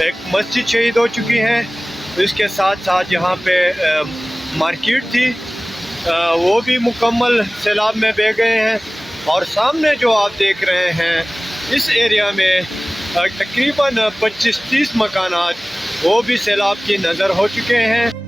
एक मस्जिद शहीद हो चुकी है। इसके साथ साथ यहाँ पे मार्केट थी, वो भी मुकम्मल सैलाब में बह गए हैं। और सामने जो आप देख रहे हैं इस एरिया में तकरीबन 25-30 मकानात वो भी सैलाब की नज़र हो चुके हैं।